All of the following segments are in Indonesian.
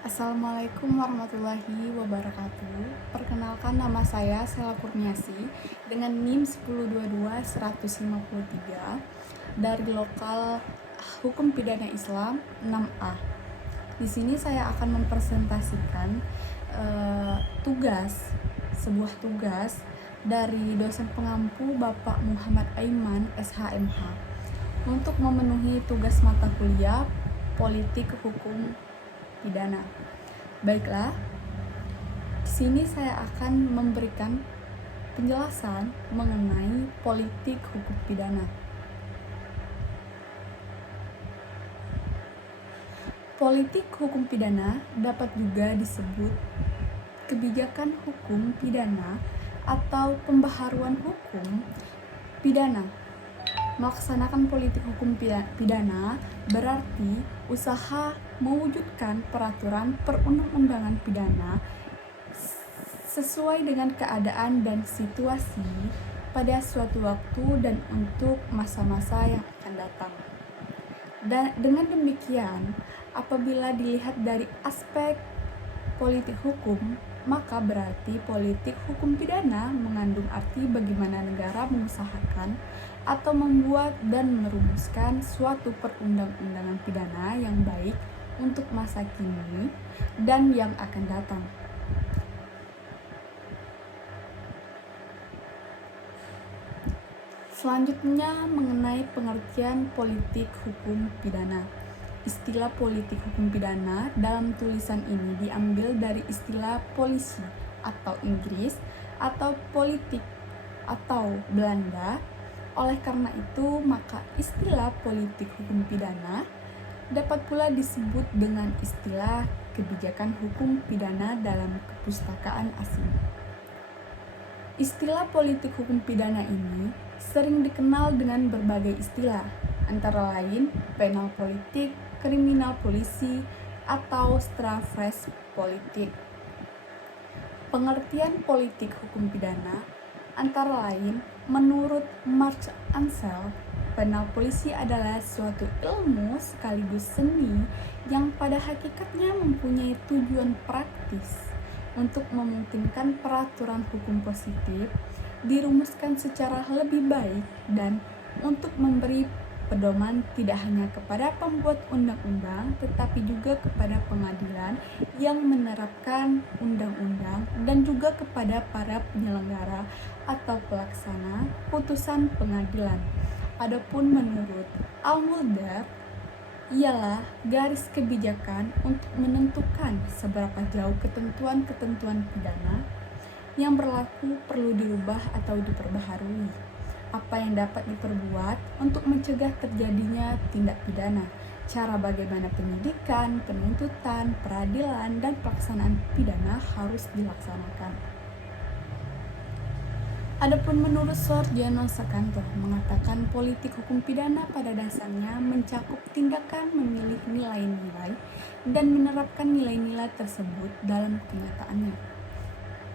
Assalamualaikum warahmatullahi wabarakatuh. Perkenalkan, nama saya Sela Kurniasi dengan NIM 1022-153 dari lokal Hukum Pidana Islam 6A. Di sini saya akan mempresentasikan sebuah tugas dari dosen pengampu Bapak Muhammad Aiman SHMH untuk memenuhi tugas mata kuliah Politik Hukum Pidana. Baiklah, di sini saya akan memberikan penjelasan mengenai politik hukum pidana. Politik hukum pidana dapat juga disebut kebijakan hukum pidana atau pembaharuan hukum pidana. Melaksanakan politik hukum pidana berarti usaha mewujudkan peraturan perundang-undangan pidana sesuai dengan keadaan dan situasi pada suatu waktu dan untuk masa-masa yang akan datang. Dan dengan demikian, apabila dilihat dari aspek politik hukum, maka berarti politik hukum pidana mengandung arti bagaimana negara mengusahakan atau membuat dan merumuskan suatu perundang-undangan pidana yang baik untuk masa kini dan yang akan datang. Selanjutnya mengenai pengertian politik hukum pidana. Istilah politik hukum pidana dalam tulisan ini diambil dari istilah polisi atau Inggris atau politik atau Belanda. Oleh karena itu, maka istilah politik hukum pidana dapat pula disebut dengan istilah kebijakan hukum pidana dalam kepustakaan asing. Istilah politik hukum pidana ini sering dikenal dengan berbagai istilah, antara lain penal politik, kriminal polisi, atau strafrecht politik. Pengertian politik hukum pidana antara lain menurut Mark Ansel, penal polisi adalah suatu ilmu sekaligus seni yang pada hakikatnya mempunyai tujuan praktis untuk memungkinkan peraturan hukum positif dirumuskan secara lebih baik dan untuk memberi pedoman tidak hanya kepada pembuat undang-undang tetapi juga kepada pengadilan yang menerapkan undang-undang dan juga kepada para penyelenggara atau pelaksana putusan pengadilan. Adapun menurut Al-Mulder ialah garis kebijakan untuk menentukan seberapa jauh ketentuan-ketentuan pidana yang berlaku perlu dirubah atau diperbaharui. Apa yang dapat diperbuat untuk mencegah terjadinya tindak pidana, cara bagaimana penyidikan, penuntutan, peradilan, dan pelaksanaan pidana harus dilaksanakan. Adapun menurut Sarjana Sakanto mengatakan politik hukum pidana pada dasarnya mencakup tindakan memilih nilai-nilai dan menerapkan nilai-nilai tersebut dalam kenyataannya.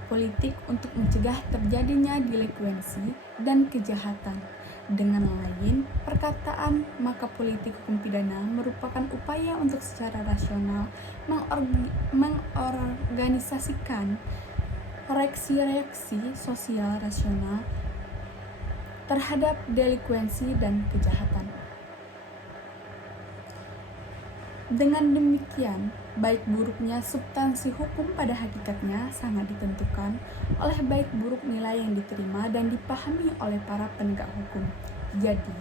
Politik untuk mencegah terjadinya delinkuensi dan kejahatan. Dengan lain perkataan, maka politik hukum pidana merupakan upaya untuk secara rasional mengorganisasikan reaksi-reaksi sosial rasional terhadap delinkuensi dan kejahatan. Dengan demikian, baik buruknya substansi hukum pada hakikatnya sangat ditentukan oleh baik buruk nilai yang diterima dan dipahami oleh para penegak hukum. Jadi,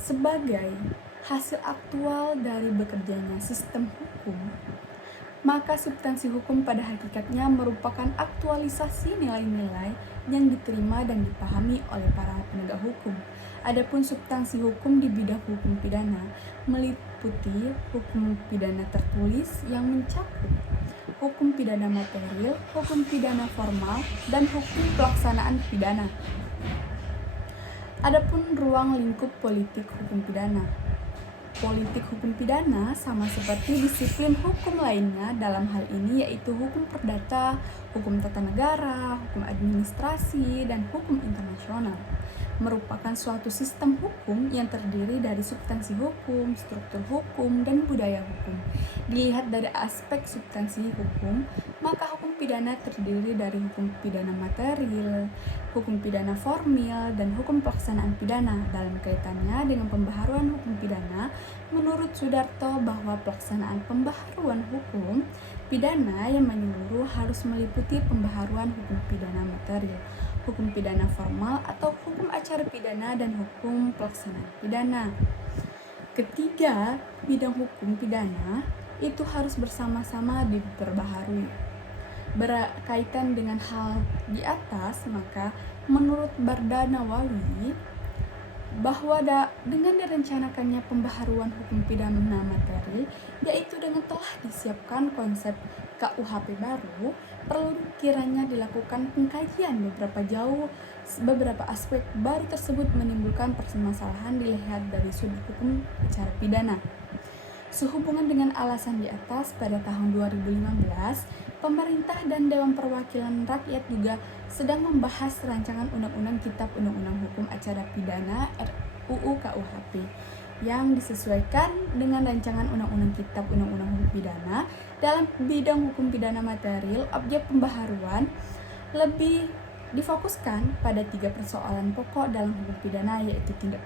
sebagai hasil aktual dari bekerjanya sistem hukum, maka substansi hukum pada hakikatnya merupakan aktualisasi nilai-nilai yang diterima dan dipahami oleh para penegak hukum. Adapun substansi hukum di bidang hukum pidana meliputi hukum pidana tertulis yang mencakup hukum pidana material, hukum pidana formal, dan hukum pelaksanaan pidana. Adapun ruang lingkup politik hukum pidana. Politik hukum pidana sama seperti disiplin hukum lainnya dalam hal ini yaitu hukum perdata, hukum tata negara, hukum administrasi, dan hukum internasional. merupakan suatu sistem hukum yang terdiri dari substansi hukum, struktur hukum, dan budaya hukum. Dilihat dari aspek substansi hukum, maka hukum pidana terdiri dari hukum pidana material, hukum pidana formil, dan hukum pelaksanaan pidana. Dalam kaitannya dengan pembaharuan hukum pidana, menurut Sudarto bahwa pelaksanaan pembaharuan hukum pidana yang menyeluruh harus meliputi pembaharuan hukum pidana material, hukum pidana formal atau hukum acara pidana, dan hukum pelaksanaan pidana. Ketiga, bidang hukum pidana itu harus bersama-sama diperbaharui. Berkaitan dengan hal di atas, maka menurut Barda Nawawi bahwa dengan direncanakannya pembaharuan hukum pidana materi, yaitu dengan telah disiapkan konsep KUHP baru, perlu kiranya dilakukan pengkajian beberapa aspek baru tersebut menimbulkan permasalahan dilihat dari sudut hukum acara pidana. Sehubungan dengan alasan di atas, pada tahun 2015, pemerintah dan Dewan Perwakilan Rakyat juga sedang membahas rancangan Undang-Undang Kitab Undang-Undang Hukum Acara Pidana RUU KUHP yang disesuaikan dengan rancangan Undang-Undang Kitab Undang-Undang Hukum Pidana. Dalam bidang hukum pidana material, objek pembaharuan lebih difokuskan pada 3 persoalan pokok dalam hukum pidana, yaitu tindak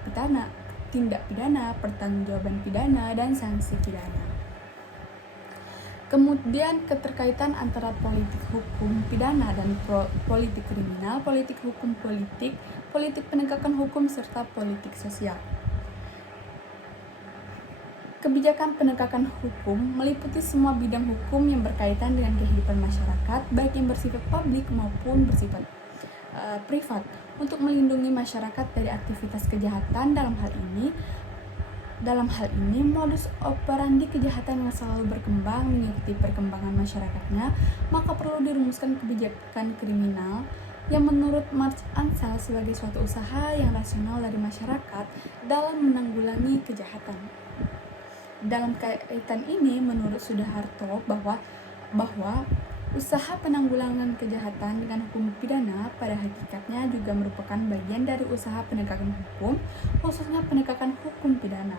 pidana, pertanggungjawaban pidana, dan sanksi pidana. Kemudian keterkaitan antara politik hukum pidana dan politik kriminal, politik hukum politik penegakan hukum, serta politik sosial. Kebijakan penegakan hukum meliputi semua bidang hukum yang berkaitan dengan kehidupan masyarakat, baik yang bersifat publik maupun bersifat privat, untuk melindungi masyarakat dari aktivitas kejahatan. Dalam hal ini, modus operandi kejahatan yang selalu berkembang mengikuti perkembangan masyarakatnya, maka perlu dirumuskan kebijakan kriminal yang menurut Marx Ansel sebagai suatu usaha yang rasional dari masyarakat dalam menanggulangi kejahatan. Dalam kaitan ini, menurut Sudarto bahwa usaha penanggulangan kejahatan dengan hukum pidana pada hakikatnya juga merupakan bagian dari usaha penegakan hukum, khususnya penegakan hukum pidana.